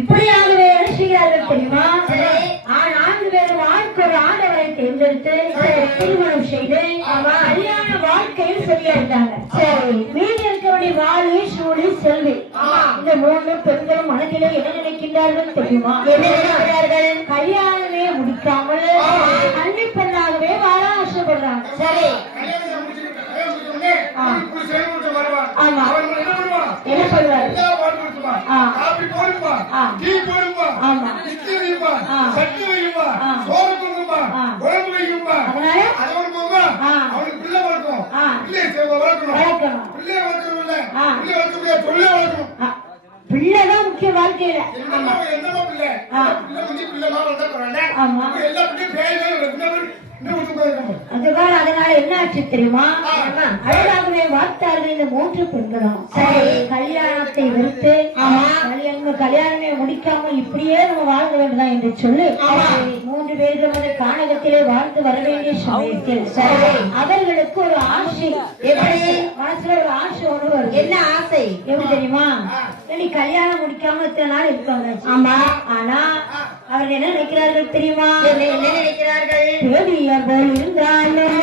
இப்படியாகவே செய்கிறார்கள் தெரியுமா? 4 பேரும் வாழ்க்கை ஒரு ஆண்டவரை தேர்ந்தெடுத்து திருமணம் செய்து கல்யாண வாழ்க்கையில் சரியாயிட்டாங்க. மீதி இருக்கக்கூடிய வாழ்வி சூழி செல்வி இந்த 3 பெண்களும் மனதிலே என்ன நினைக்கின்றார்கள் தெரியுமா? கல்யாணமே முடிக்காமல் அன்னி பெண்ணாகவே வாழ ஆசைப்படுறாங்க. சரி, ஆமா, என்ன சொல்றாரு? பிள்ளைதான் முக்கிய வாழ்க்கையில. அதனால என்ன ஆச்சு தெரியுமா? அழகாகவே வார்த்தார்கள் இந்த 3 பெண்களும். கல்யாணத்தை வெறுத்து கல்யாணமே முடிக்காமல் இப்படியே நம்ம வாழ்க வேண்டுதான் என்று சொல்லி 3 பேர்களும் அந்த கானகத்திலே வாழ்ந்து வர வேண்டிய சமயத்தில் அவர்களுக்கு ஒரு ஆசை, மனசுல ஒரு ஆசை ஒன்று வரும். என்ன ஆசை? எப்படி தெரியுமா? நீ கல்யாணம் முடிக்காம இத்தனை நாள் இருக்காங்க. ஆமா, ஆனா அவர்கள் என்ன நினைக்கிறார்கள் தெரியுமா? என்ன நினைக்கிறார்கள்? இருந்தாலும்